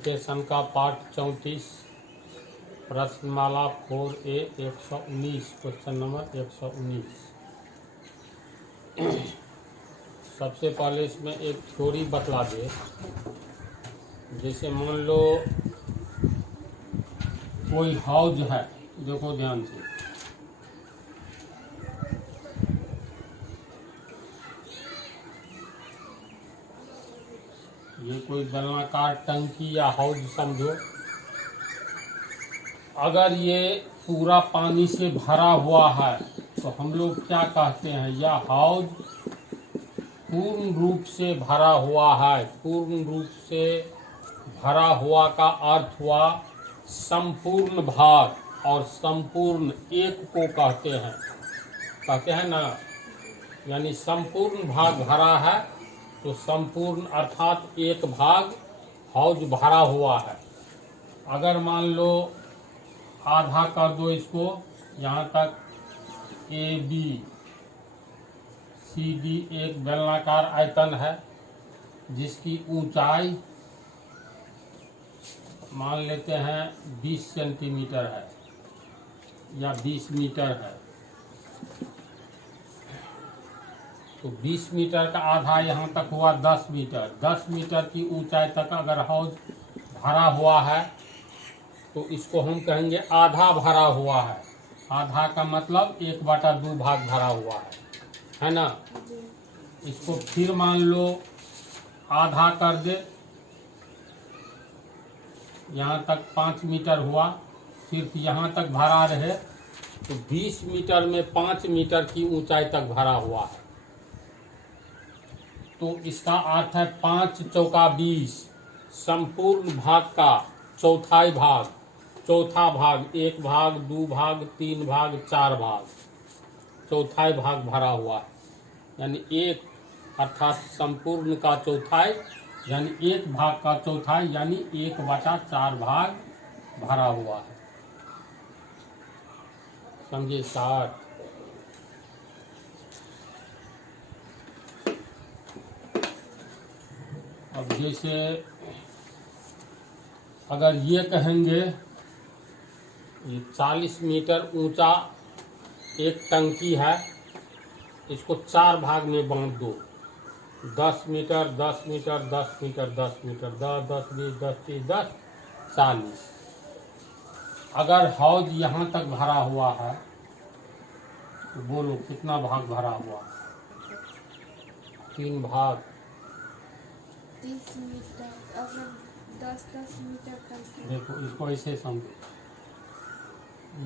Presentation का part 34 प्रश्नमाला 4A 119 question number 119। सबसे पहले इसमें एक थ्योरी बतला दे। जैसे मान लो कोई हाउस है, देखो ध्यान से, ये कोई बेलनाकार टंकी या हाउस समझो। अगर ये पूरा पानी से भरा हुआ है तो हम लोग क्या कहते हैं, यह हाउस पूर्ण रूप से भरा हुआ है। पूर्ण रूप से भरा हुआ का अर्थ हुआ संपूर्ण भाग, और संपूर्ण एक को कहते हैं ना, यानी संपूर्ण भाग भरा है तो संपूर्ण अर्थात एक भाग हाउस भरा हुआ है। अगर मान लो आधा कर दो इसको, यहाँ तक AB CD एक बेलनाकार आयतन है जिसकी ऊंचाई मान लेते हैं 20 सेंटीमीटर है या 20 मीटर है। तो 20 मीटर का आधा यहाँ तक हुआ 10 मीटर। 10 मीटर की ऊंचाई तक अगर हाउस भरा हुआ है तो इसको हम कहेंगे आधा भरा हुआ है। आधा का मतलब 1/2 भाग भरा हुआ है ना। इसको फिर मान लो आधा कर दे, यहाँ तक 5 मीटर हुआ, सिर्फ यहाँ तक भरा रहे तो 20 मीटर में 5 मीटर की ऊंचाई तक भरा हुआ है। तो इसका अर्थ है 5 चौका 20, संपूर्ण भाग का चौथाई भाग, चौथा भाग, 1 भाग 2 भाग 3 भाग 4 भाग, चौथाई भाग भरा हुआ है। यानी एक अर्थात संपूर्ण का चौथाई, यानी एक भाग का चौथाई, यानी 1/4 भाग भरा हुआ है। समझिए साठ। अब जैसे अगर ये कहेंगे, ये 40 मीटर ऊंचा एक टंकी है, इसको 4 भाग में बांट दो, 10 मीटर 10 मीटर 10 मीटर 10 मीटर 10 10 20 10 30 10 40। अगर हाउस यहाँ तक भरा हुआ है तो बोलो कितना भाग भरा हुआ? 3 भाग। 30 मीटर, अगर 10-10 मीटर तक। देखो इसको ऐसे समझो,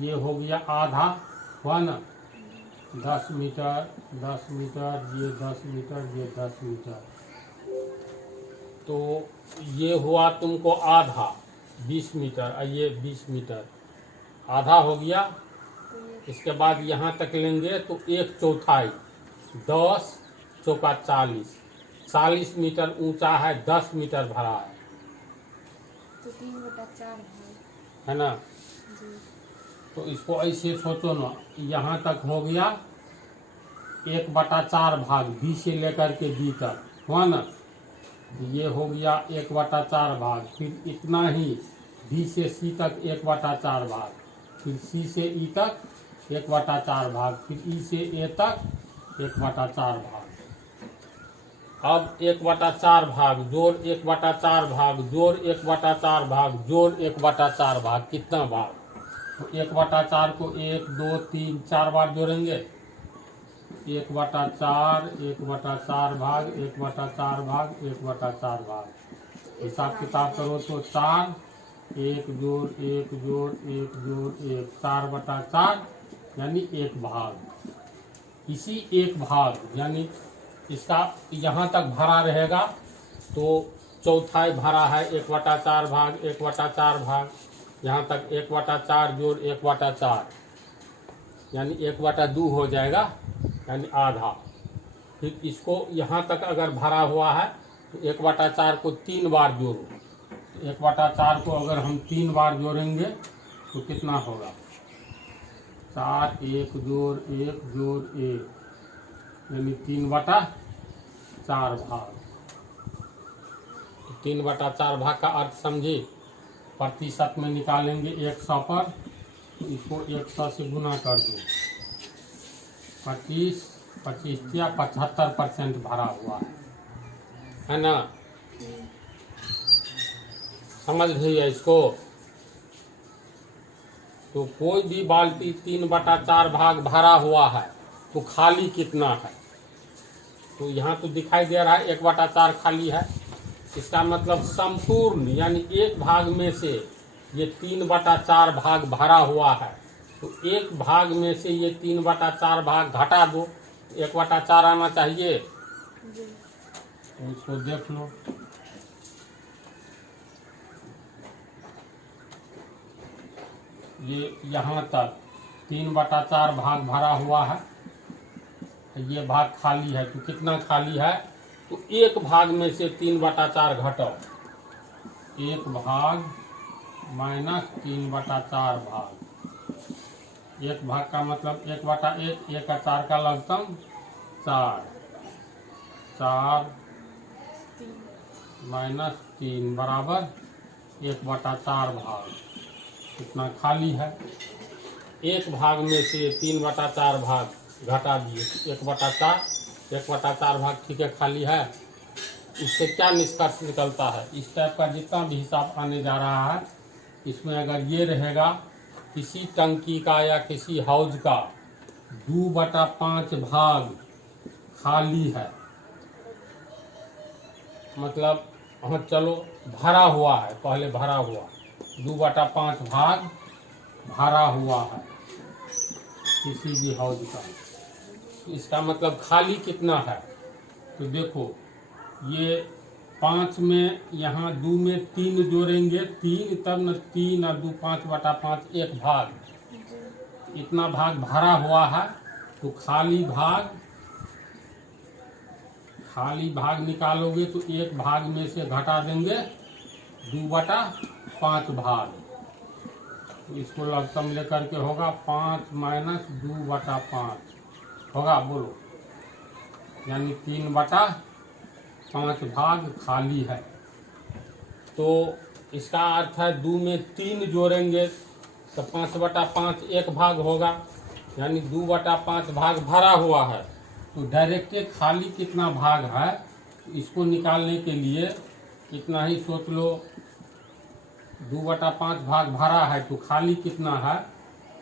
ये हो गया आधा हुआ ना, 10 मीटर 10 मीटर, ये 10 मीटर, ये 10 मीटर, तो ये हुआ तुमको आधा 20 मीटर, और ये 20 मीटर, आधा हो गया। इसके बाद यहाँ तक लेंगे तो 1/4, 10 चौका 40, 40 मीटर ऊंचा है, 10 मीटर भरा है, तो 3/4 है ना जी। तो इसको ऐसे सोचो ना, यहाँ तक हो गया 1/4 भाग, B से लेकर के B तक हुआ ना, ये हो गया 1/4 भाग। फिर इतना ही B से C तक 1/4 भाग, फिर C से E तक 1/4 भाग, फिर E से A तक 1/4 भाग। अब 1/4 भाग जोड़ 1/4 भाग जोड़ 1/4 भाग जोड़ 1/4 भाग, कितना भाग? तो 1/4 को 1 2 3 4 बार जोड़ेंगे, 1/4 1/4 भाग 1/4 भाग 1/4 भाग। हिसाब किताब करो तो 4, 1 जोड़ 1 जोड़ 1 जोड़ 1, 4/4 यानी 1 भाग। इसी 1 भाग यानी इसका यहाँ तक भरा रहेगा तो चौथाई भरा है 1/4 भाग 1/4 भाग, यहाँ तक 1/4 जोड़ 1/4 यानी 1/2 हो जाएगा, यानी आधा। फिर इसको यहाँ तक अगर भरा हुआ है तो 1/4 को 3 बार जोड़ो, 1/4 को अगर हम 3 बार जोड़ेंगे तो कितना होगा? 4 1 जोड़ 1 जोड़ 1, यानी 3/4 भाग। 3/4 भाग का अर्थ समझे। प्रतिशत में निकालेंगे 100 पर, तो इसको 100 से गुना कर दो। 25 या 75% भरा हुआ है ना। समझ रही है इसको। तो कोई भी बाल्टी 3/4 भाग भरा हुआ है तो खाली कितना है। तो यहाँ तो दिखाई दे रहा है 1/4 खाली है। इसका मतलब संपूर्ण यानी एक भाग में से ये 3/4 भाग भरा हुआ है, तो एक भाग में से ये 3/4 भाग घटा दो, 1/4 आना चाहिए। तो इसको देख लो। ये यहाँ तक 3/4 भाग भरा हुआ है, ये भाग खाली है। तो कितना खाली है, तो एक भाग में से 3/4 घटाओ। एक भाग माइनस 3/4 भाग। एक भाग का मतलब 1/1, 1/4 का लघुत्तम 4, 4 माइनस 3 बराबर 1/4 भाग। कितना खाली है। एक भाग में से 3/4 भाग घटा दिए, 1/4 भाग ठीक है खाली है। इससे क्या निष्कर्ष निकलता है, इस टाइप का जितना भी हिसाब आने जा रहा है, इसमें अगर ये रहेगा किसी टंकी का या किसी हाउस का 2/5 भाग खाली है, मतलब हाँ चलो भरा हुआ है, पहले भरा हुआ 2/5 भाग भरा हुआ है किसी भी हाउस का। इसका मतलब खाली कितना है, तो देखो ये 5 में यहाँ 2 में 3 जोड़ेंगे, 3 तब न 3 और 2 5/5 एक भाग, इतना भाग भरा हुआ है। तो खाली भाग निकालोगे तो एक भाग में से घटा देंगे 2/5 भाग। तो इसको लघुत्तम लेकर के होगा 5 माइनस 2/5 होगा, बोलो, यानी 3/5 भाग खाली है। तो इसका अर्थ है 2 में 3 जोड़ेंगे तो 5/5 एक भाग होगा, यानी 2/5 भाग भरा हुआ है। तो डायरेक्ट खाली कितना भाग है, इसको निकालने के लिए इतना ही सोच लो। 2/5 भाग भरा है तो खाली कितना है,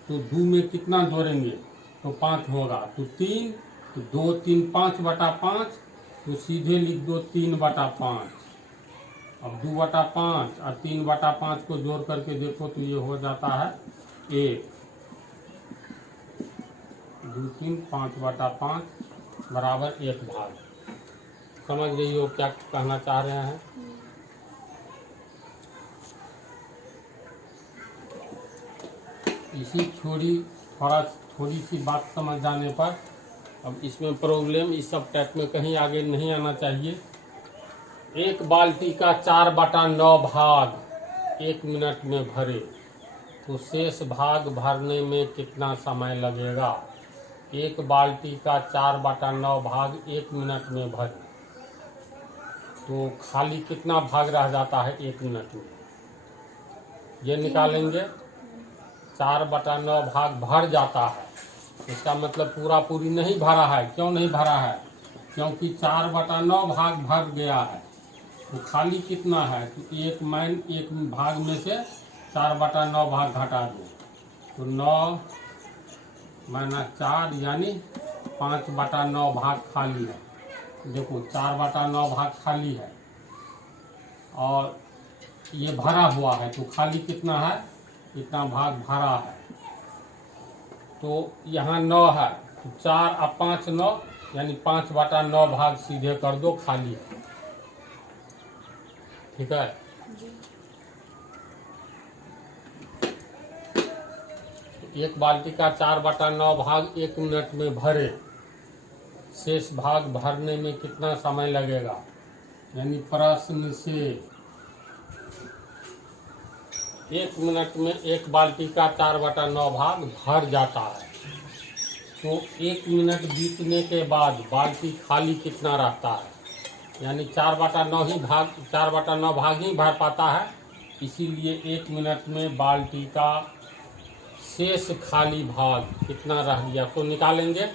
तो 2 में कितना जोड़ेंगे तो 5 होगा, तो 3, तो 2 3 5/5, तो सीधे लिख दो 3/5। अब 2/5 और 3/5 को जोड़ करके देखो तो ये हो जाता है 1, 2 3 5/5 बराबर 1 भाग। समझ रही हो क्या कहना चाह रहे हैं। इसी थोड़ी सी बात समझ जाने पर अब इसमें प्रॉब्लम इस सब टाइप में कहीं आगे नहीं आना चाहिए। एक बाल्टी का 4/9 भाग 1 मिनट में भरे तो शेष भाग भरने में कितना समय लगेगा। एक बाल्टी का 4/9 भाग 1 मिनट में भरे तो खाली कितना भाग रह जाता है 1 मिनट में, ये निकालेंगे। 4/9 भाग भर जाता है, इसका मतलब पूरी नहीं भरा है। क्यों नहीं भरा है, क्योंकि 4/9 भाग भर गया है। तो खाली कितना है, तो एक भाग में से 4/9 भाग घटा दो, तो 9 - 4 यानी 5/9 भाग खाली है। देखो 4/9 भाग खाली है और ये भरा हुआ है, तो खाली कितना है, इतना भाग भरा है। तो यहाँ 9 है, तो 4 और 5 9, यानी 5/9 भाग सीधे कर दो, खाली है। ठीक है। एक बाल्टी का 4/9 भाग 1 मिनट में भरे, शेष भाग भरने में कितना समय लगेगा। यानी प्रश्न से 1 मिनट में एक बाल्टी का 4/9 भाग भर जाता है, तो 1 मिनट बीतने के बाद बाल्टी खाली कितना रहता है, यानी 4/9 ही भाग 4/9 भाग ही भर पाता है। इसीलिए 1 मिनट में बाल्टी का शेष खाली भाग कितना रह गया तो निकालेंगे।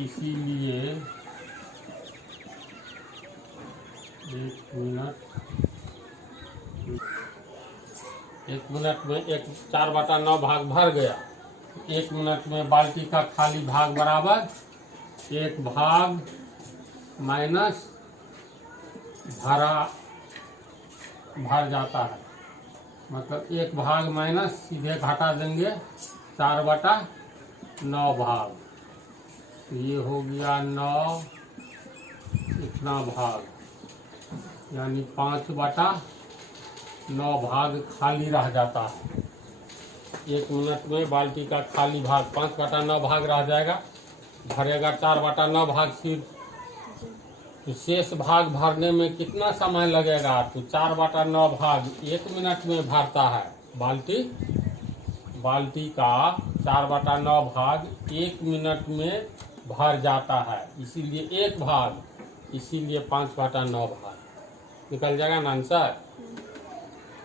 इसीलिए 1 मिनट में 4/9 भाग भर गया। 1 मिनट में बाल्टी का खाली भाग बराबर 1 भाग माइनस भर जाता है। मतलब 1 भाग माइनस सीधे घटा देंगे 4/9 भाग। तो ये हो गया 9 इतना भाग, यानी 5/9 भाग खाली रह जाता है। 1 मिनट में बाल्टी का खाली भाग 5/9 भाग रह जाएगा, भरेगा 4/9 भाग सिर्फ। तो शेष भाग भरने में कितना समय लगेगा? तो 4/9 भाग 1 मिनट में भरता है। बाल्टी का 4/9 भाग 1 मिनट में भर जाता है। इसीलिए 1 भाग, इसीलिए 5/9 भाग निकल जाएगा ना आंसर।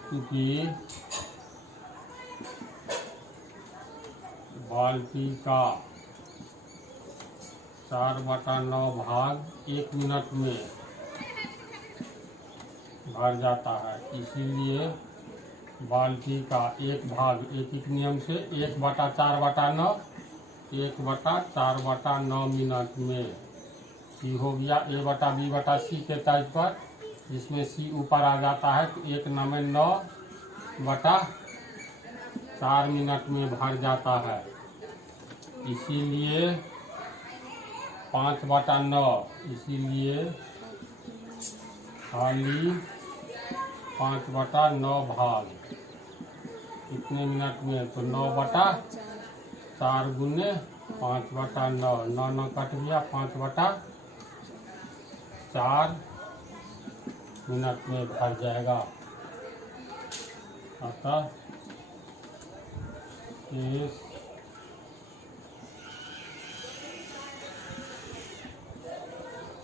क्योंकि बाल्टी का 4/9 भाग 1 मिनट में भर जाता है। इसीलिए बाल्टी का 1 भाग एक नियम से 1/4/9 1/4/9 मिनट में सी हो गया A/B/C के तर्ज पर, जिसमें C ऊपर आ जाता है। तो 1 9 9/4 मिनट में भर जाता है। इसीलिए 5/9, इसीलिए खाली 5/9 भाग कितने मिनट में? तो 9/4 गुने 5/9, 9 9 कट गया, 5/4 मिनट में भर जाएगा। अतः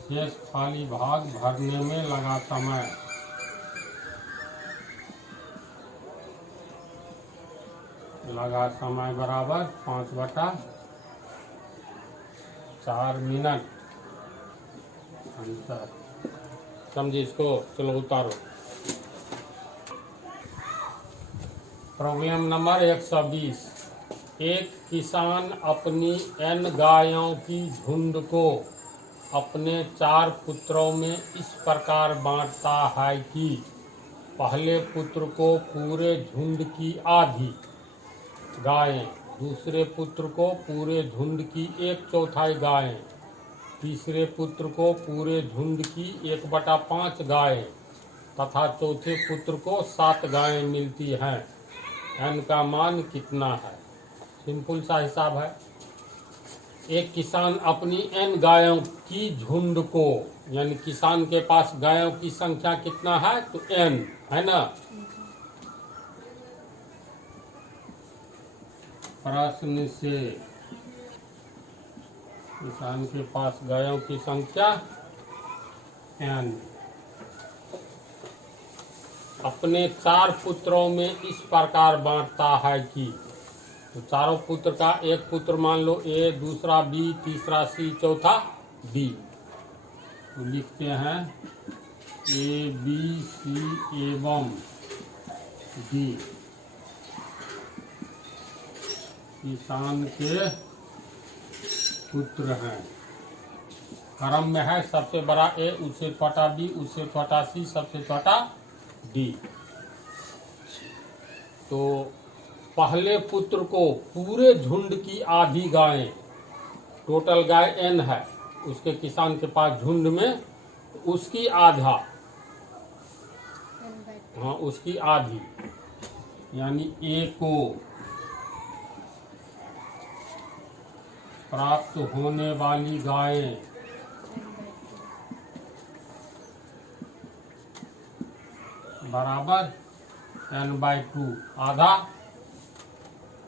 शेष खाली भाग भरने में लगा समय बराबर 5/4 मिनट। आंसर समझिए इसको। चलो उतारो। Problem number 120। एक किसान अपनी N गायों की झुंड को अपने 4 पुत्रों में इस प्रकार बांटता है कि पहले पुत्र को पूरे झुंड की आधी गायें, दूसरे पुत्र को पूरे झुंड की 1/4 गायें, तीसरे पुत्र को पूरे झुंड की 1/5 गायें तथा चौथे पुत्र को 7 गायें मिलती हैं। N का मान कितना है? सिंपल सा हिसाब है। एक किसान अपनी N गायों की झुंड को, यानी किसान के पास गायों की संख्या कितना है? तो N है ना। प्रश्न से किसान के पास गायों की संख्या N, अपने 4 पुत्रों में इस प्रकार बांटता है कि, तो चारों पुत्र का एक पुत्र मान लो A, दूसरा B, तीसरा C, चौथा D। तो लिखते हैं A, B, C एवं D किसान के पुत्र हैं। क्रम में है, सबसे बड़ा A, उससे छोटा B, उससे छोटा C, सबसे छोटा D। तो पहले पुत्र को पूरे झुंड की आधी गायें, टोटल गाय N है उसके किसान के पास झुंड में, उसकी आधा, हाँ उसकी आधी, यानी A को प्राप्त होने वाली गायें बराबर N/2 आधा।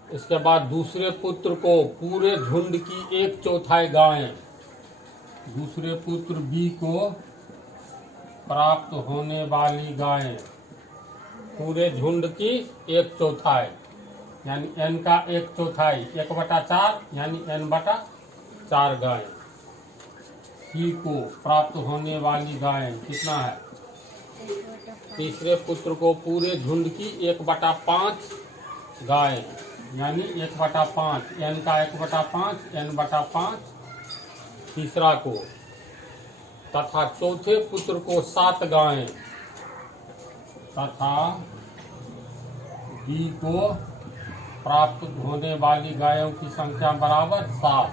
इसके बाद दूसरे पुत्र को पूरे झुंड की 1/4 गायें, दूसरे पुत्र बी को प्राप्त होने वाली गायें पूरे झुंड की 1/4 यानी n का 1/4 1/4 यानी n/4 गायें। सी को प्राप्त होने वाली गायें कितना है? तीसरे पुत्र को पूरे झुंड की 1/5 गायें यानी 1/5 n का 1/5 n/5 तीसरा को, तथा चौथे पुत्र को 7 गायें तथा डी को प्राप्त होने वाली गायों की संख्या बराबर 7।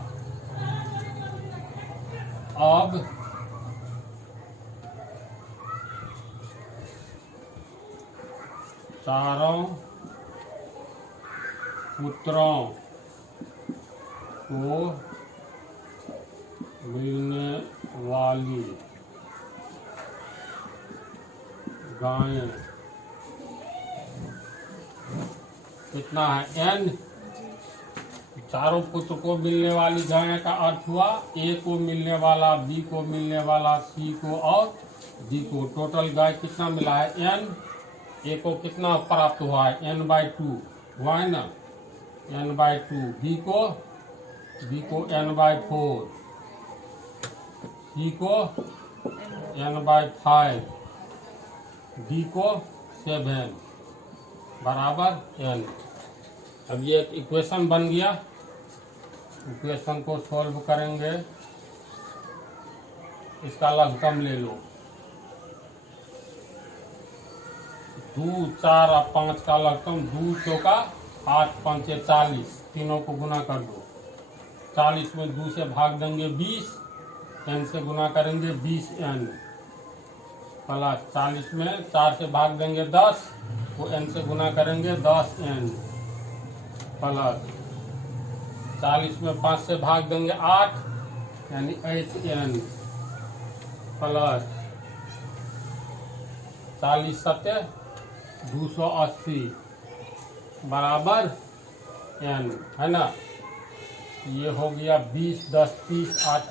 अब चारों पुत्रों को मिलने वाली गायें कितना है? n। चारों पुत्र को मिलने वाली गायें का अर्थ हुआ ए को मिलने वाला, बी को मिलने वाला, सी को और डी को। टोटल गाय कितना मिला है? n। ए को कितना प्राप्त हुआ है? n/2 हुआ है ना, n/2। बी को n/4, सी को n/5, डी को 7 बराबर n। अब ये एक इक्वेशन बन गया। इक्वेशन को सॉल्व करेंगे। इसका लघुत्तम ले लो। 2, 4 और 5 का लघुत्तम 2 चौका 8 5 40, तीनों को गुना कर दो। 40 में 2 से भाग देंगे 20, n से गुना करेंगे 20n, प्लस 40 में 4 से भाग देंगे 10, वो n से गुना करेंगे 10n, प्लस 40 में 5 से भाग देंगे 8 यानी 8n, प्लस 40 सत्य 280 बराबर n, है ना। ये हो गया 20 10 30 8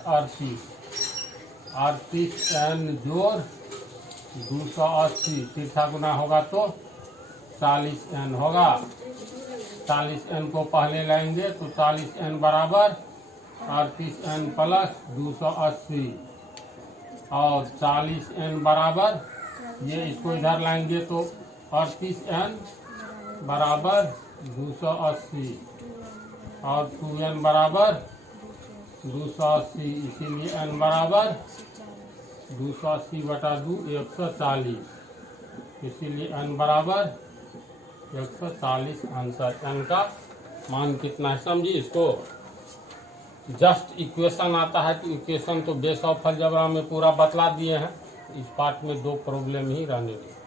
38 n जोड़ 280, तीसरा गुना होगा तो 40n होगा। 40n को पहले लाएंगे तो 40n बराबर 38n प्लस 280 और 40n बराबर, ये इसको इधर लाएंगे तो 38n बराबर 280 और 2n बराबर 280, इसीलिए n बराबर 280/2 140, इसीलिए n बराबर 140 आंसर। n का मान कितना है समझिए इसको। जस्ट इक्वेशन आता है कि इक्वेशन तो बेस ऑफ अलजेब्रा में पूरा बतला दिए हैं। इस पार्ट में 2 प्रॉब्लम ही रहने दें।